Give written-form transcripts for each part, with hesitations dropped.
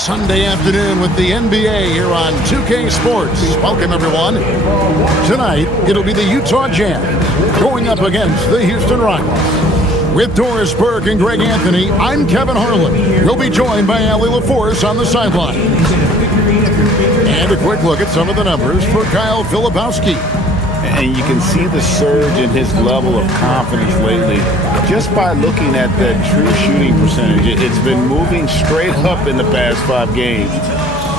Sunday afternoon with the NBA here on 2K Sports. Welcome, everyone. Tonight, it'll be the Utah Jazz going up against the Houston Rockets. With Doris Burke and Greg Anthony, I'm Kevin Harlan. We'll be joined by Allie LaForce on the sideline. And a quick look at some of the numbers for Kyle Filipowski. And you can see the surge in his level of confidence lately just by looking at that true shooting percentage. It's been moving straight up in the past 5 games.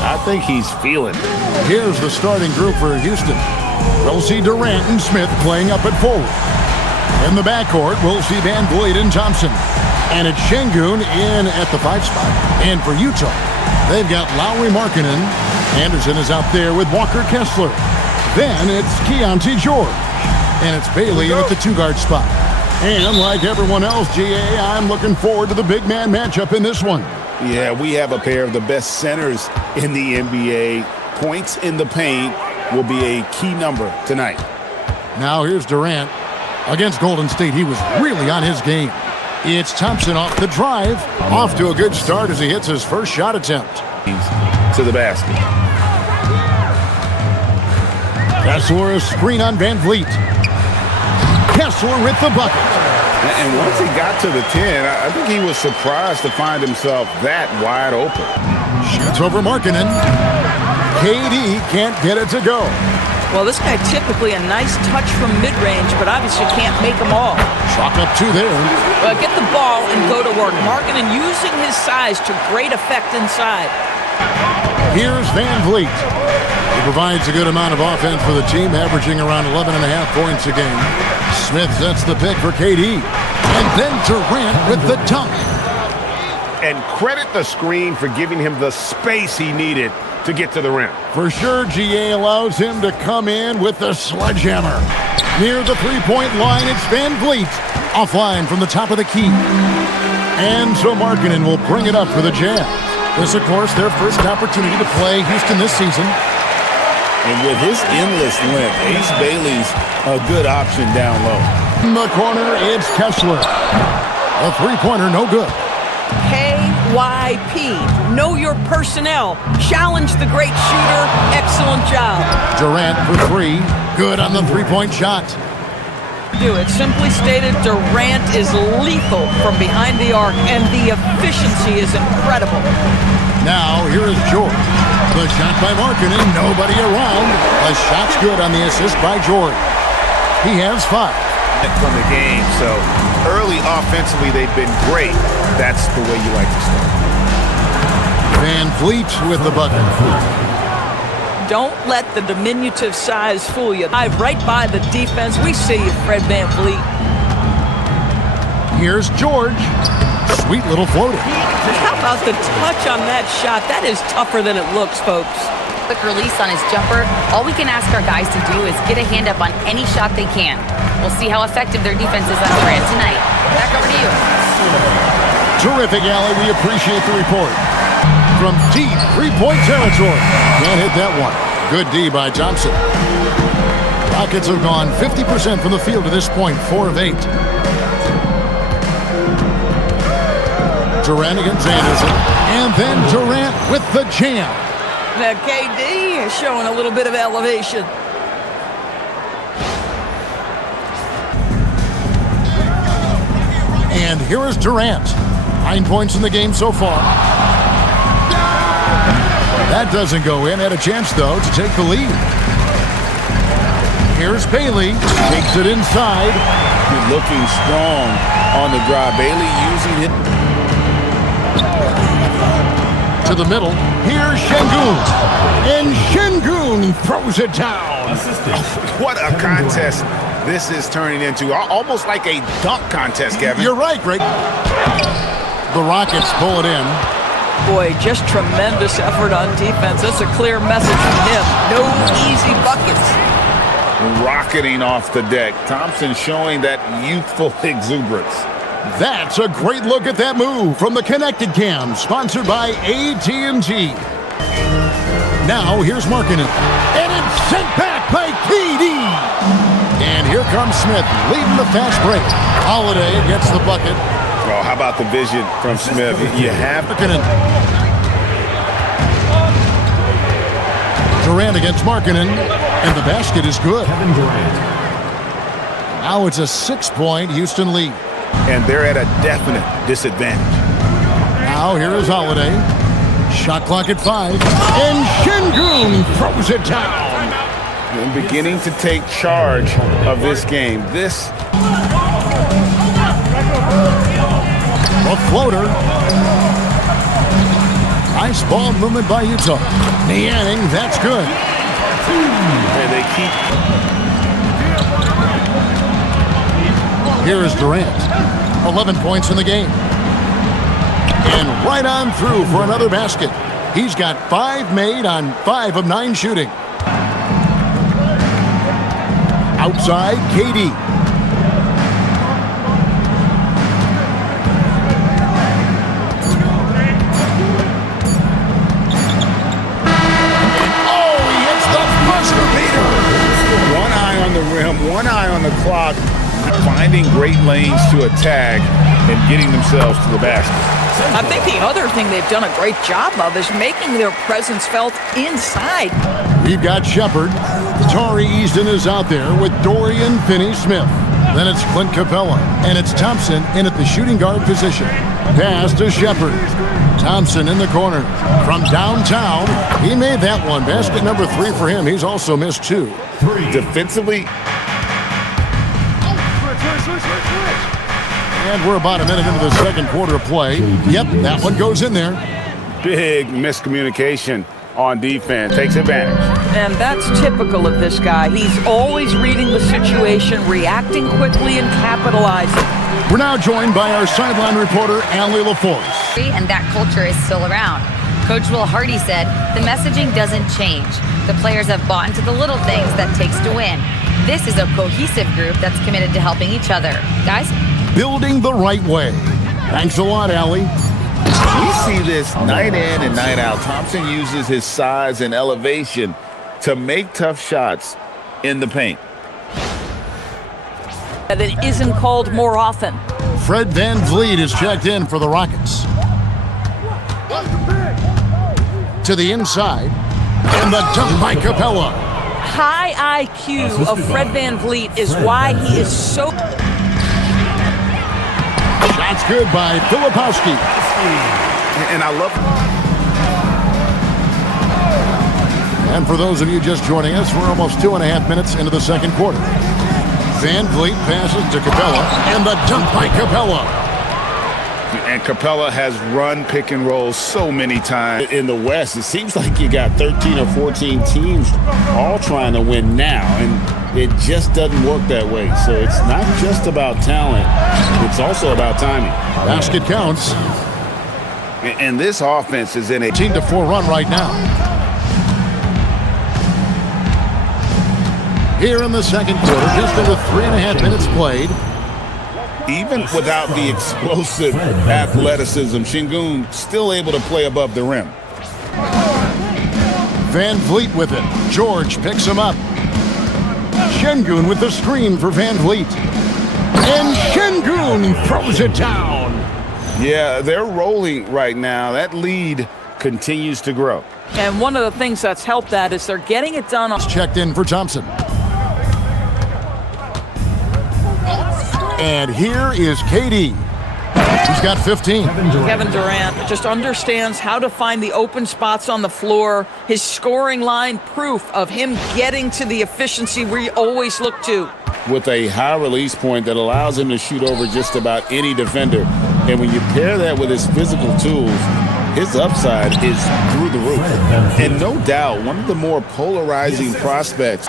I think he's feeling it. Here's the starting group for Houston. We'll see Durant and Smith playing up at forward. In the backcourt, we'll see Van Vliet and Thompson. And it's Şengün in at the 5 spot. And for Utah, they've got Lauri Markkanen. Anderson is out there with Walker Kessler. Then it's Keontae George. And it's Bailey at the 2-guard spot. And like everyone else, GA, I'm looking forward to the big man matchup in this one. Yeah, we have a pair of the best centers in the NBA. Points in the paint will be a key number tonight. Now here's Durant. Against Golden State, he was really on his game. It's Thompson off the drive. Off to a good start as he hits his first shot attempt. To the basket. Kessler, a screen on Van Vliet. Kessler with the bucket. And once he got to the 10, I think he was surprised to find himself that wide open. Shoots over Markkanen. KD can't get it to go. Well, this guy typically a nice touch from mid-range, but obviously can't make them all. Chalk up 2 there. Get the ball and go to work. Markkanen using his size to great effect inside. Here's Van Vliet. He provides a good amount of offense for the team, averaging around 11.5 points a game. Smith sets the pick for KD. And then Durant with the dunk. And credit the screen for giving him the space he needed to get to the rim. For sure, GA allows him to come in with the sledgehammer. Near the 3-point line, it's Van Vliet. Offline from the top of the key. And so Markkanen will bring it up for the Jazz. This, of course, their first opportunity to play Houston this season. And with his endless length, Ace Bailey's a good option down low. In the corner, it's Kessler. A 3-pointer, no good. KYP, know your personnel. Challenge the great shooter. Excellent job. Durant for 3. Good on the 3-point shot. Do it. Simply stated, Durant is lethal from behind the arc, and the efficiency is incredible. Now, here is George. The shot by Markkanen, nobody around. A shot's good on the assist by George. He has 5. From the game, so early offensively they've been great. That's the way you like to start. Van Vliet with the bucket. Don't let the diminutive size fool you. Dive right by the defense. We see you, Fred Van Vliet. Here's George. Sweet little floater. How about the touch on that shot? That is tougher than it looks, folks. Quick release on his jumper. All we can ask our guys to do is get a hand up on any shot they can. We'll see how effective their defense is on Durant tonight. Back over to you. Terrific, Allie. We appreciate the report. From deep 3-point territory. Can't hit that one. Good D by Thompson. Rockets have gone 50% from the field to this point, 4 of 8. Durant against Anderson. And then Durant with the jam. Now KD is showing a little bit of elevation. And here is Durant. 9 points in the game so far. That doesn't go in. Had a chance, though, to take the lead. Here's Bailey. Takes it inside. Looking strong on the drive. Bailey using it. To the middle. Here's Şengün. And Şengün throws it down. What a contest this is turning into. Almost like a dunk contest, Kevin. You're right, Greg. The Rockets pull it in. Boy, just tremendous effort on defense. That's a clear message from him. No easy buckets. Rocketing off the deck. Thompson showing that youthful exuberance. That's a great look at that move from the Connected Cam, sponsored by AT&T. Now, here's Markkanen. And it's sent back by KD. And here comes Smith, leading the fast break. Holiday gets the bucket. Oh, how about the vision from Smith? You have Markkanen. Durant against Markkanen, and the basket is good. Now it's a 6-point Houston lead. And they're at a definite disadvantage. Now here is Holiday. Shot clock at 5. And Şengün throws it down. And beginning to take charge of this game. A floater. Nice ball movement by Utah. Niang, that's good. And they keep. Here is Durant. 11 points in the game. And right on through for another basket. He's got 5 made on 5 of 9 shooting. Outside, KD. One eye on the rim, one eye on the clock, finding great lanes to attack and getting themselves to the basket. I think the other thing they've done a great job of is making their presence felt inside. We've got Shepard. Tari Easton is out there with Dorian Finney-Smith. Then it's Clint Capella, and it's Thompson in at the shooting guard position. Pass to Shepard. Thompson in the corner. From downtown, he made that one. Basket number 3 for him. He's also missed 2. Defensively. And we're about a minute into the second quarter of play. Yep, that one goes in there. Big miscommunication on defense. Takes advantage. And that's typical of this guy. He's always reading the situation, reacting quickly, and capitalizing. We're now joined by our sideline reporter, Allie LaForce. And that culture is still around. Coach Will Hardy said, the messaging doesn't change. The players have bought into the little things that takes to win. This is a cohesive group that's committed to helping each other. Guys? Building the right way. Thanks a lot, Allie. We see this night in and night out. Thompson uses his size and elevation to make tough shots in the paint. That isn't called more often. Fred VanVleet is checked in for the Rockets. To the inside. And the dunk by Capella. High IQ of Fred VanVleet is why he is so... Shots good by Filipowski. And I love it. And for those of you just joining us, we're almost 2.5 minutes into the second quarter. VanVleet passes to Capella, and the dunk by Capella. And Capella has run pick and roll so many times. In the West, it seems like you got 13 or 14 teams all trying to win now, and it just doesn't work that way. So it's not just about talent, it's also about timing. Basket counts. And this offense is in a 18-4 run right now. Here in the second quarter, just under 3.5 minutes played. Even without the explosive athleticism, Şengün still able to play above the rim. VanVleet with it. George picks him up. Şengün with the screen for VanVleet. And Şengün throws it down. Yeah, they're rolling right now. That lead continues to grow. And one of the things that's helped that is they're getting it done. Checked in for Thompson. And here is KD. He's got 15. Kevin Durant just understands how to find the open spots on the floor. His scoring line, proof of him getting to the efficiency we always look to. With a high release point that allows him to shoot over just about any defender. And when you pair that with his physical tools, his upside is through the roof. And no doubt, one of the more polarizing prospects.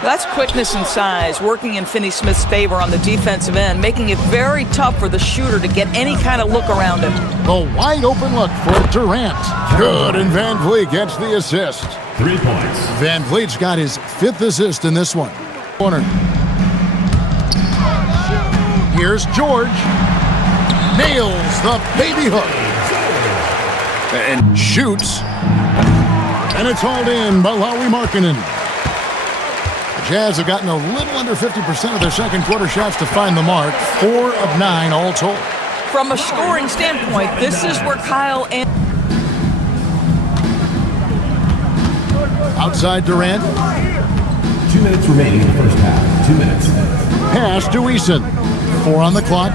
That's quickness and size, working in Finney-Smith's favor on the defensive end, making it very tough for the shooter to get any kind of look around him. The wide open look for Durant. Good, and VanVleet gets the assist. 3 points. VanVleet's got his 5th assist in this one. Corner. Here's George. Nails the baby hook. And Shoots. And it's hauled in by Lauri Markkanen. Jazz have gotten a little under 50% of their second quarter shots to find the mark. 4 of 9 all told. From a scoring standpoint, this is where Kyle and Outside Durant. 2 minutes remaining in the first half. 2 minutes. Pass to Eason. 4 on the clock.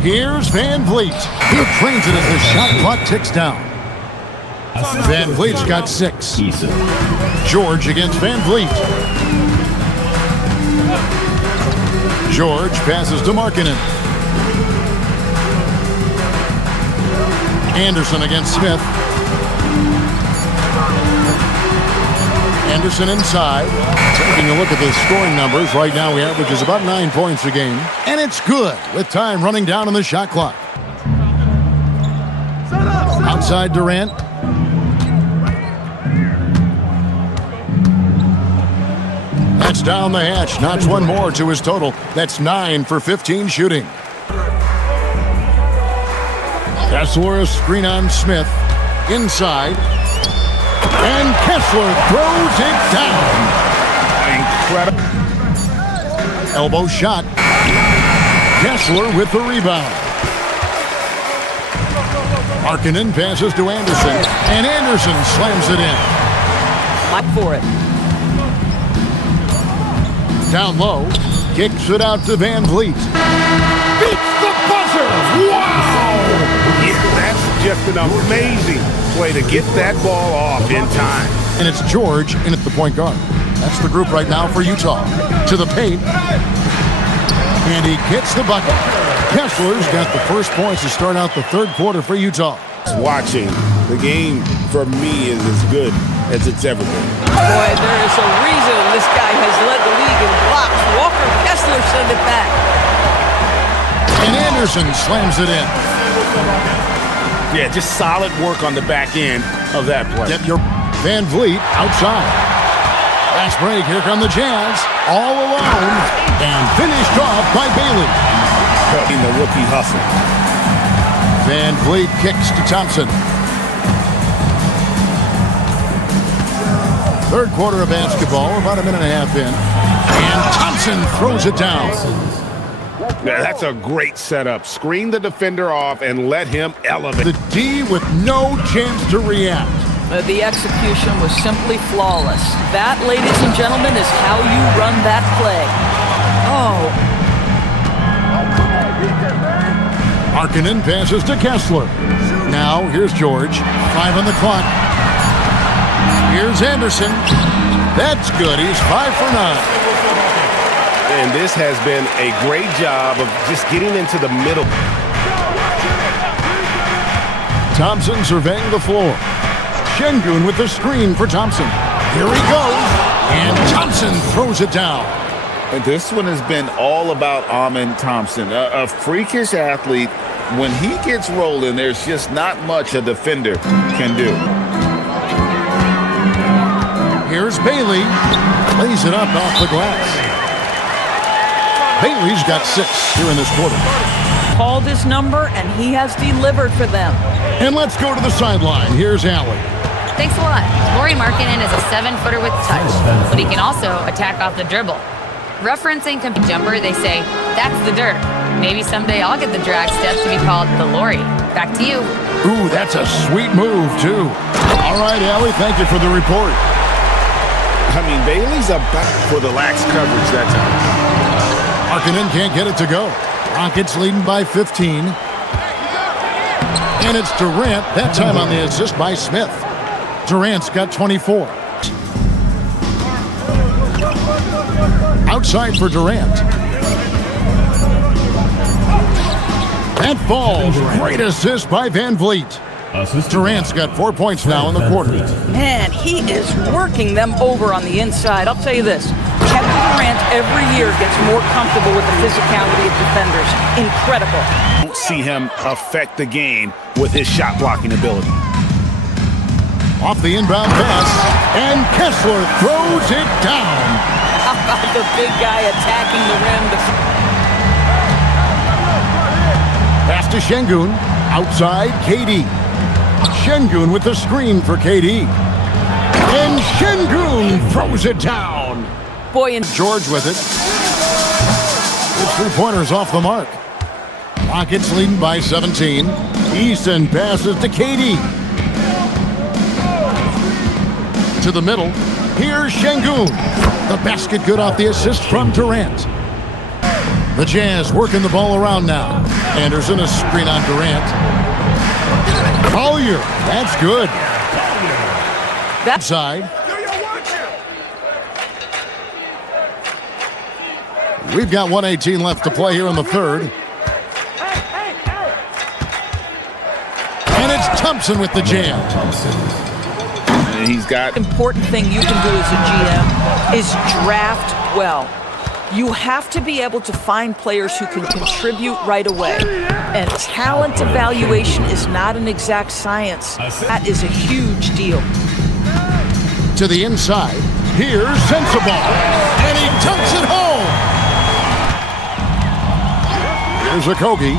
Here's Van Vliet. He trains it as the shot clock ticks down. Van Vliet's got 6. George against Van Vliet. George passes to Markkanen. Anderson against Smith. Anderson inside. Taking a look at the scoring numbers. Right now, he averages about 9 points a game. And it's good with time running down on the shot clock. Outside Durant. That's down the hatch. Knocks one more to his total. That's 9 for 15 shooting. Kessler, a screen on Smith. Inside. And Kessler throws it down. Incredible. Elbow shot. Kessler with the rebound. Markkanen passes to Anderson. And Anderson slams it in. Fight for it. Down low. Kicks it out to Van Vliet. Beats the buzzer. Wow! Yeah, that's just an amazing way to get that ball off in time. And it's George in at the point guard. That's the group right now for Utah. To the paint. And he gets the bucket. Kessler's got the first points to start out the third quarter for Utah. Watching the game for me is as good as it's ever been. Boy, there is a reason this guy has led the league in blocks. Walker Kessler sent it back. And Anderson slams it in. Yeah, just solid work on the back end of that play. Get your Van Vliet outside. Last break, here come the Jazz. All alone. And finished off by Bailey. In the rookie hustle. Van Vliet kicks to Thompson. Third quarter of basketball, about a minute and a half in. And Thompson throws it down. Yeah, that's a great setup. Screen the defender off and let him elevate. The D with no chance to react. The execution was simply flawless. That, ladies and gentlemen, is how you run that play. Oh. Markkanen passes to Kessler. Now, here's George. 5 on the clock. Here's Anderson. That's good. He's 5 for 9. And this has been a great job of just getting into the middle. Thompson surveying the floor. Şengün with the screen for Thompson. Here he goes. And Thompson throws it down. And this one has been all about Amen Thompson, a freakish athlete. When he gets rolling, there's just not much a defender can do. Here's Bailey. Lays it up off the glass. Bailey's got 6 here in this quarter. Called his number, and he has delivered for them. And let's go to the sideline. Here's Allie. Thanks a lot. Lauri Markkanen is a 7-footer with touch, but he can also attack off the dribble. Referencing jumper, they say, that's the dirt. Maybe someday I'll get the drag step to be called the Lauri. Back to you. Ooh, that's a sweet move, too. All right, Allie, thank you for the report. I mean, Bailey's about for the lax coverage that time. Markkanen can't get it to go. Rockets leading by 15. And it's Durant, that time on the assist by Smith. Durant's got 24. Outside for Durant. That falls. Great assist by Van Vliet. Durant's got 4 points now in the quarter. Man, he is working them over on the inside. I'll tell you this. Kevin Durant every year gets more comfortable with the physicality of defenders. Incredible. Don't see him affect the game with his shot blocking ability. Off the inbound pass, and Kessler throws it down. How about the big guy attacking the rim? Pass to Şengün. Outside, KD. Şengün with the screen for KD. And Şengün throws it down. Boy, and George with it. His three-pointers off the mark. Rockets leading by 17. Eason passes to KD. To the middle. Here's Şengün. The basket good off the assist from Durant. The Jazz working the ball around now. Anderson a screen on Durant. Collier. That's good. That side. We've got 1:18 left to play here in the third. And it's Thompson with the jam. And he's got... Important thing you can do as a GM is draft well. You have to be able to find players who can contribute right away. And talent evaluation is not an exact science. That is a huge deal. To the inside. Here's Sensabaugh. And he dunks it home. Here's Okogie.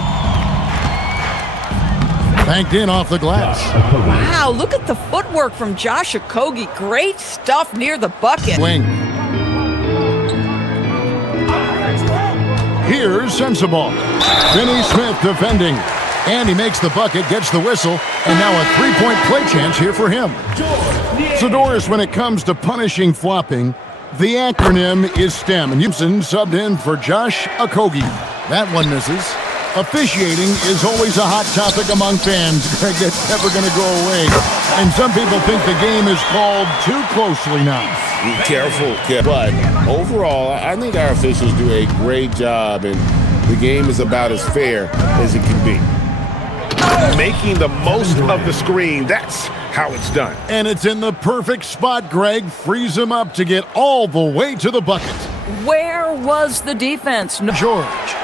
Banked in off the glass. Wow, look at the footwork from Josh Okogie. Great stuff near the bucket. Wing. Here's Sensabaugh. Finney Smith defending. And he makes the bucket, gets the whistle, and now a three-point play chance here for him. So, Doris, when it comes to punishing flopping, the acronym is STEM. And Houston subbed in for Josh Okogie. That one misses. Officiating is always a hot topic among fans, Greg. That's never going to go away. And some people think the game is called too closely now. Careful. But overall, I think our officials do a great job, and the game is about as fair as it can be. Making the most of the screen, that's how it's done. And it's in the perfect spot, Greg. Frees him up to get all the way to the bucket. Where was the defense? No. George.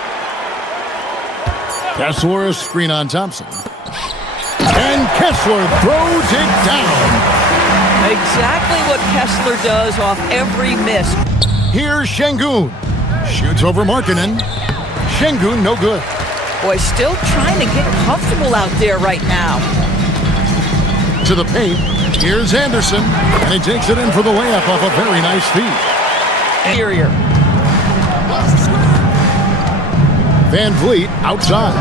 Kessler a screen on Thompson. And Kessler throws it down. Exactly what Kessler does off every miss. Here's Şengün. Shoots over Markkanen. Şengün no good. Boy, still trying to get comfortable out there right now. To the paint. Here's Anderson. And he takes it in for the layup off a very nice feed. Interior. Van Vliet outside.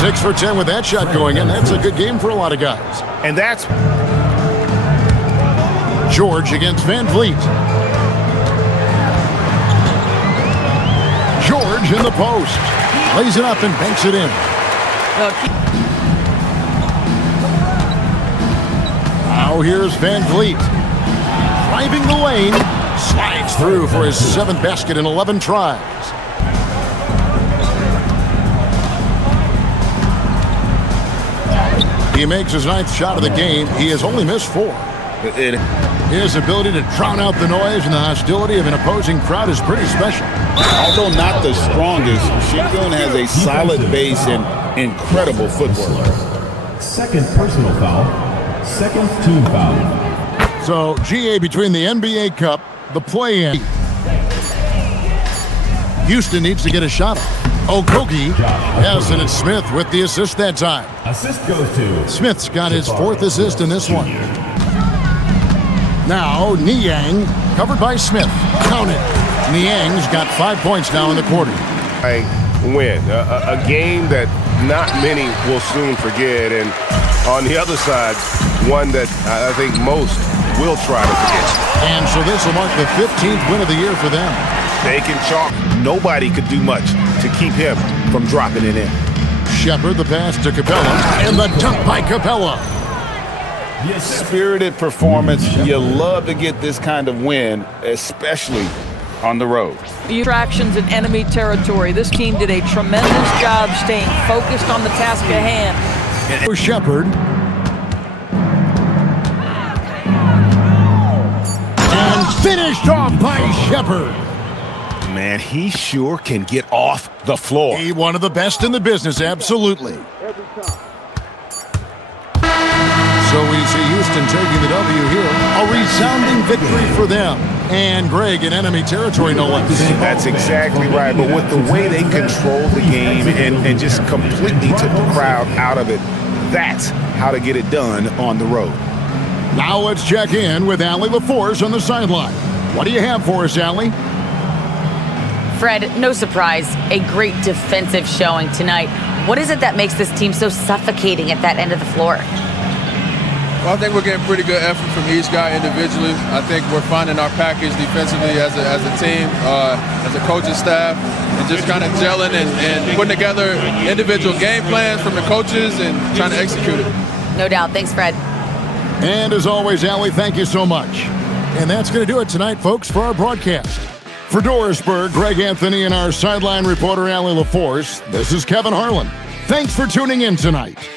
6 for 10 with that shot going in. That's a good game for a lot of guys. And that's George against Van Vliet. George in the post. Lays it up and banks it in. Now here's Van Vliet. Driving the lane. Slides through for his 7th basket in 11 tries. He makes his 9th shot of the game. He has only missed 4. His ability to drown out the noise and the hostility of an opposing crowd is pretty special. Although not the strongest, Şengün has a solid base and incredible footwork. Second personal foul. Second team foul. So, GA between the NBA Cup, the play-in. Houston needs to get a shot off. Okogie has, and it's Smith with the assist that time. Assist goes to Smith's got his 4th assist in this one. Now, Niang, covered by Smith. Count it. Niang's got 5 points now in the quarter. A win, a game that not many will soon forget, and on the other side, one that I think most will try to forget. And so this will mark the 15th win of the year for them. They can chalk. Nobody could do much to keep him from dropping it in. Shepard the pass to Capella, and the dunk by Capella. Spirited performance. You love to get this kind of win, especially on the road. Distractions in enemy territory. This team did a tremendous job staying focused on the task at hand. Shepard. And finished off by Shepard. Man, he sure can get off the floor. He one of the best in the business, absolutely. So we see Houston taking the W here. A resounding victory for them. And Greg in enemy territory, no less. That's exactly right. But with the way they controlled the game and just completely took the crowd out of it, that's how to get it done on the road. Now let's check in with Allie LaForce on the sideline. What do you have for us, Allie? Fred, no surprise, a great defensive showing tonight. What is it that makes this team so suffocating at that end of the floor? Well, I think we're getting pretty good effort from each guy individually. I think we're finding our package defensively as a team, as a coaching staff, and just kind of gelling and putting together individual game plans from the coaches and trying to execute it. No doubt. Thanks, Fred. And as always, Allie, thank you so much. And that's going to do it tonight, folks, for our broadcast. For Dorisburg, Greg Anthony, and our sideline reporter, Allie LaForce, this is Kevin Harlan. Thanks for tuning in tonight.